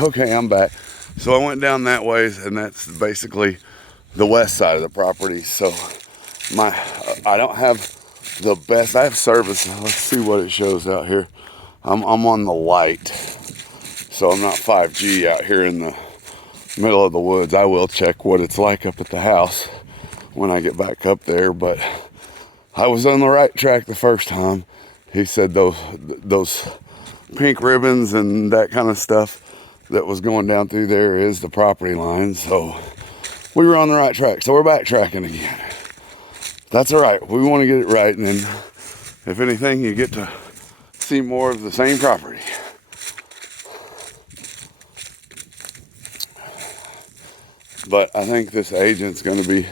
Okay, I'm back. So I went down that way, and that's basically the west side of the property. So I don't have the best. I have service. Let's see what it shows out here. I'm on the light, so I'm not 5G out here in the middle of the woods. I will check what it's like up at the house when I get back up there, but I was on the right track the first time. He said those pink ribbons and that kind of stuff that was going down through there is the property line, so we were on the right track. So we're backtracking again. That's all right. We want to get it right, and then if anything, you get to see more of the same property. But I think this agent's going to be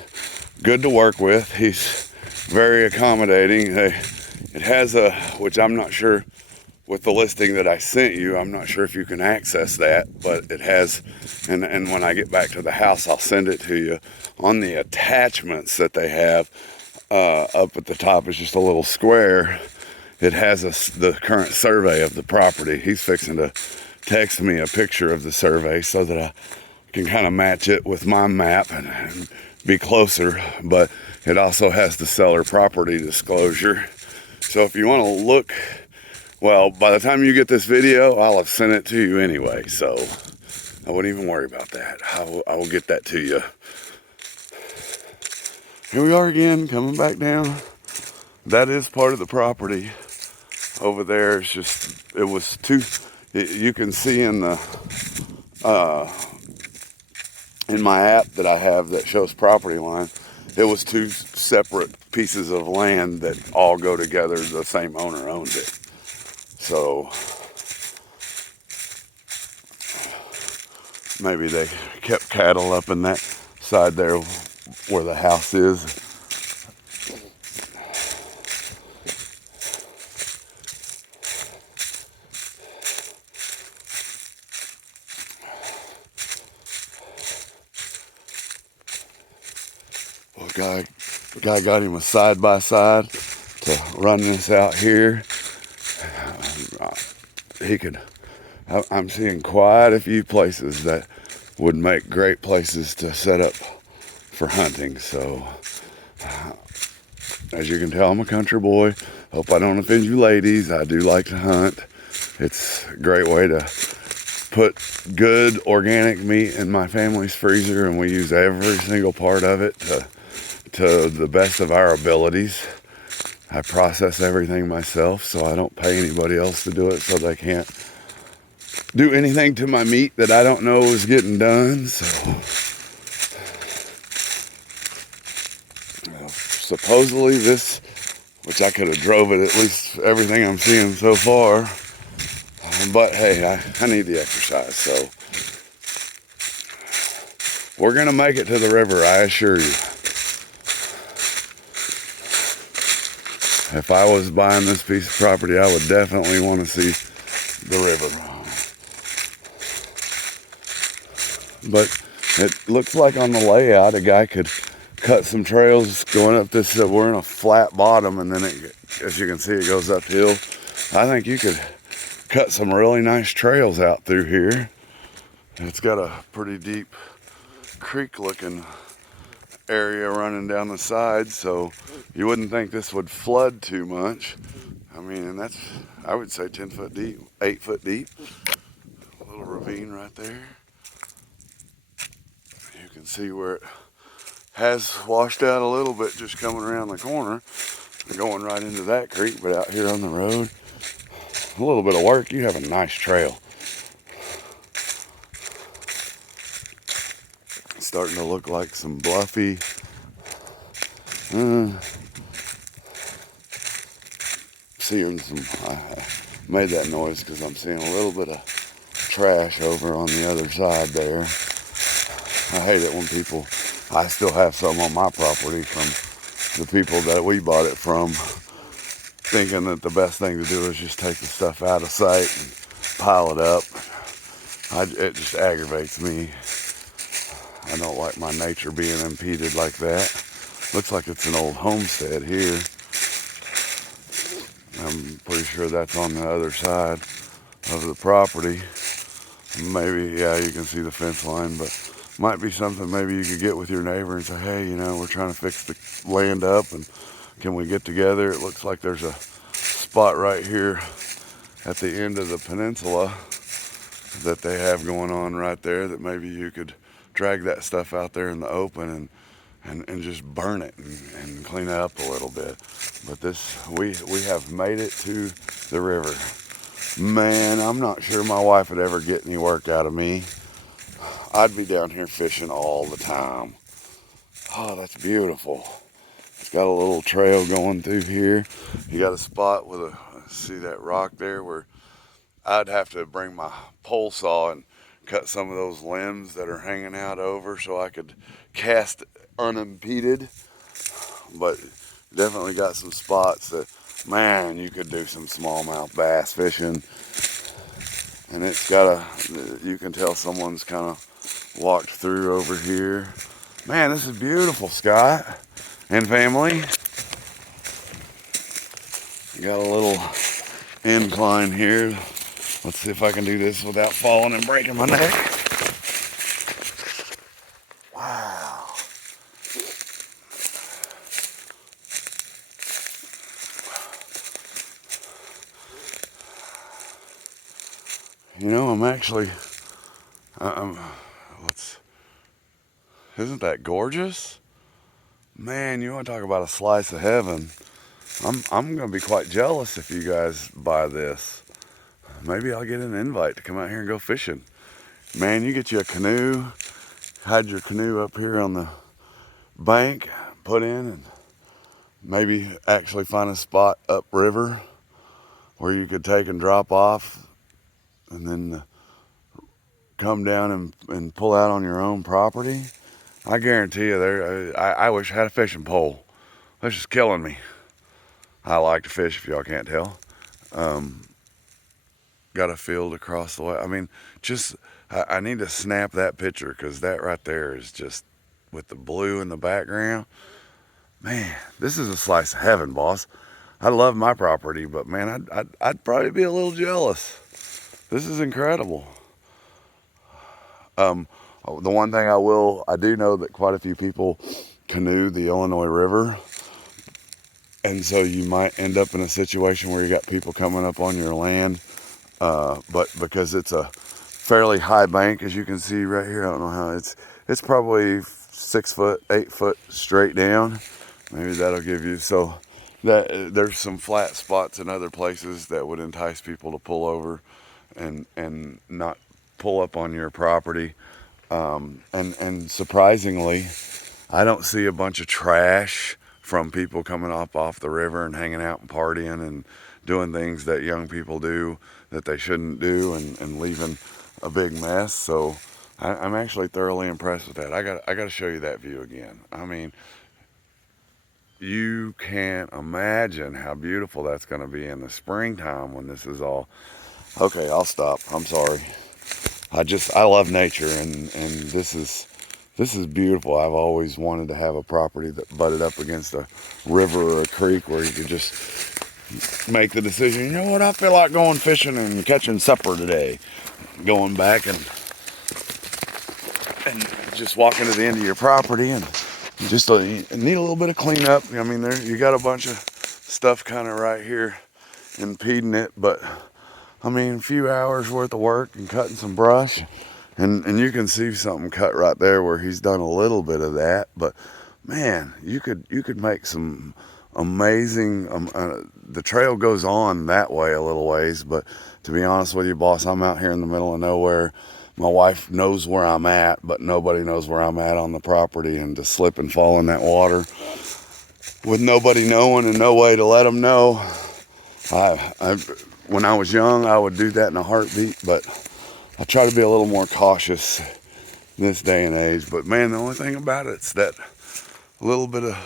good to work with. He's very accommodating. It has which I'm not sure, with the listing that I sent you, I'm not sure if you can access that, but it has, and when I get back to the house, I'll send it to you. On the attachments that they have up at the top is just a little square. It has the current survey of the property. He's fixing to text me a picture of the survey so that I can kind of match it with my map and be closer, but it also has the seller property disclosure. So if you want to look, well, by the time you get this video, I'll have sent it to you anyway, so I wouldn't even worry about that. I will get that to you. Here we are again, coming back down. That is part of the property. Over there, it's just, it was too, you can see in the, in my app that I have that shows property line, it was two separate pieces of land that all go together. The same owner owned it. So maybe they kept cattle up in that side there where the house is. Well, guy got him a side-by-side to run this out here. I'm seeing quite a few places that would make great places to set up for hunting. So, as you can tell, I'm a country boy. Hope I don't offend you ladies. I do like to hunt. It's a great way to put good organic meat in my family's freezer, and we use every single part of it to the best of our abilities. I process everything myself, so I don't pay anybody else to do it, so they can't do anything to my meat that I don't know is getting done. So supposedly this, which I could have drove it, at least everything I'm seeing so far, but hey, I need the exercise, so we're gonna make it to the river, I assure you. If I was buying this piece of property, I would definitely want to see the river. But it looks like on the layout, a guy could cut some trails going up this. We're in a flat bottom, and then as you can see, it goes uphill. I think you could cut some really nice trails out through here. It's got a pretty deep creek-looking area running down the side, so you wouldn't think this would flood too much. I mean, and that's, I would say 10 foot deep, 8 foot deep. A little ravine right there. You can see where it has washed out a little bit just coming around the corner, going right into that creek, but out here on the road, a little bit of work, you have a nice trail. It's starting to look like some bluffy, seeing some, I made that noise because I'm seeing a little bit of trash over on the other side there. I hate it when people, I still have some on my property from the people that we bought it from, thinking that the best thing to do is just take the stuff out of sight and pile it up. It just aggravates me. I don't like my nature being impeded like that. Looks like it's an old homestead here. I'm pretty sure that's on the other side of the property. maybe, yeah, you can see the fence line, but might be something maybe you could get with your neighbor and say, hey, you know, we're trying to fix the land up, and can we get together? It looks like there's a spot right here at the end of the peninsula that they have going on right there that maybe you could drag that stuff out there in the open and just burn it and clean it up a little bit. But we have made it to the river. Man, I'm not sure my wife would ever get any work out of me. I'd be down here fishing all the time. Oh, that's beautiful. It's got a little trail going through here. You got a spot with see that rock there where I'd have to bring my pole saw and cut some of those limbs that are hanging out over so I could cast unimpeded. But definitely got some spots that, man, you could do some smallmouth bass fishing. And it's got you can tell someone's kind of walked through over here. Man, this is beautiful, Scott and family. Got a little incline here. Let's see if I can do this without falling and breaking my neck. Wow. You know, I'm actually, isn't that gorgeous? Man, you want to talk about a slice of heaven. I'm going to be quite jealous if you guys buy this. Maybe I'll get an invite to come out here and go fishing. Man, you get you a canoe, hide your canoe up here on the bank, put in, and maybe actually find a spot upriver where you could take and drop off and then come down and pull out on your own property. I guarantee you, I wish I had a fishing pole. That's just killing me. I like to fish, if y'all can't tell. Got a field across the way. I mean, I need to snap that picture because that right there is just with the blue in the background. Man, this is a slice of heaven, boss. I love my property, but man, I'd probably be a little jealous. This is incredible. The one thing I do know that quite a few people canoe the Illinois River. And so you might end up in a situation where you got people coming up on your land. But because it's a fairly high bank, as you can see right here, I don't know how it's probably 6 foot, 8 foot straight down. Maybe that'll give you, so that there's some flat spots in other places that would entice people to pull over and not pull up on your property. And surprisingly, I don't see a bunch of trash from people coming off the river and hanging out and partying and doing things that young people do that they shouldn't do and leaving a big mess. So I'm actually thoroughly impressed with that. I got to show you that view again. I mean, you can't imagine how beautiful that's going to be in the springtime when this is all. Okay, I'll stop. I'm sorry. I love nature, and this is beautiful. I've always wanted to have a property that butted up against a river or a creek where you could just make the decision, you know what, I feel like going fishing and catching supper today. Going back and just walking to the end of your property and just need a little bit of cleanup. I mean, you got a bunch of stuff kind of right here impeding it, but I mean, a few hours worth of work and cutting some brush, and you can see something cut right there where he's done a little bit of that. But man, you could make some amazing. The trail goes on that way a little ways, but to be honest with you, boss, I'm out here in the middle of nowhere. My wife knows where I'm at, but nobody knows where I'm at on the property, and to slip and fall in that water with nobody knowing and no way to let them know. When I was young, I would do that in a heartbeat, but I try to be a little more cautious this day and age. But man, the only thing about it's that little bit of,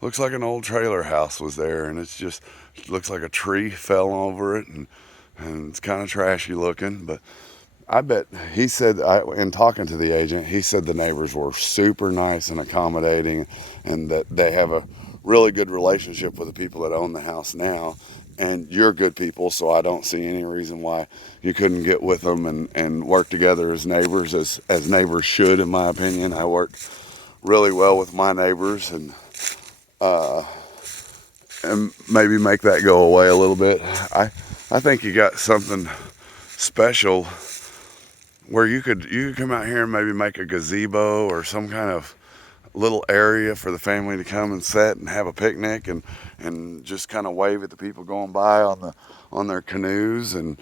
looks like an old trailer house was there, and it looks like a tree fell over it, and it's kind of trashy looking. But I bet, he said, in talking to the agent, he said the neighbors were super nice and accommodating, and that they have a really good relationship with the people that own the house now, and you're good people, so I don't see any reason why you couldn't get with them and work together as neighbors, as neighbors should, in my opinion. I work really well with my neighbors, and maybe make that go away a little bit. I think you got something special where you could come out here and maybe make a gazebo or some kind of little area for the family to come and sit and have a picnic and just kind of wave at the people going by on their canoes and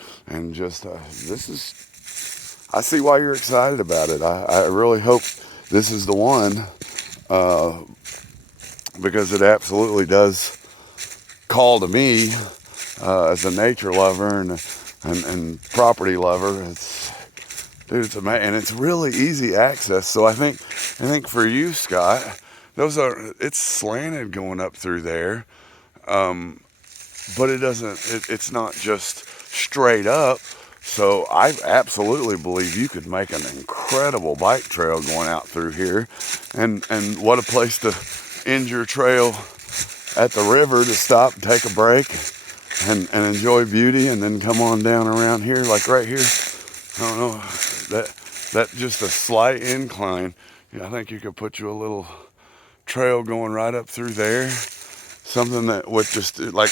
just this is, I see why you're excited about it. I really hope this is the one, because it absolutely does call to me as a nature lover and property lover. Dude, it's amazing, and it's really easy access. So I think for you, Scott, it's slanted going up through there, but it's not just straight up. So I absolutely believe you could make an incredible bike trail going out through here, and what a place to end your trail at the river, to stop, take a break, and enjoy beauty, and then come on down around here, like right here. I don't know, that just a slight incline. Yeah, I think you could put you a little trail going right up through there. Something that would just, like,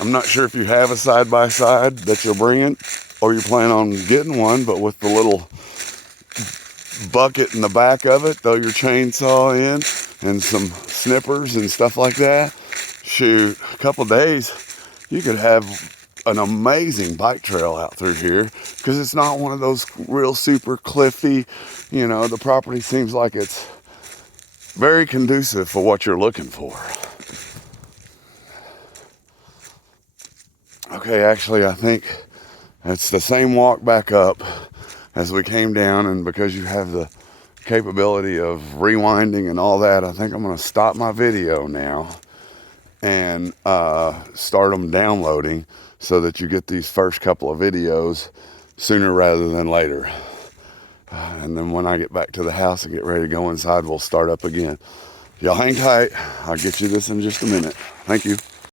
I'm not sure if you have a side-by-side that you're bringing, or you plan on getting one, but with the little bucket in the back of it, throw your chainsaw in and some snippers and stuff like that. Shoot, a couple days, you could have an amazing bike trail out through here, because it's not one of those real super cliffy, the property seems like it's very conducive for what you're looking for. Okay, actually, I think it's the same walk back up as we came down, and because you have the capability of rewinding and all that, I think I'm going to stop my video now and start them downloading, so that you get these first couple of videos sooner rather than later. And then when I get back to the house and get ready to go inside, we'll start up again. Y'all hang tight. I'll get you this in just a minute. Thank you.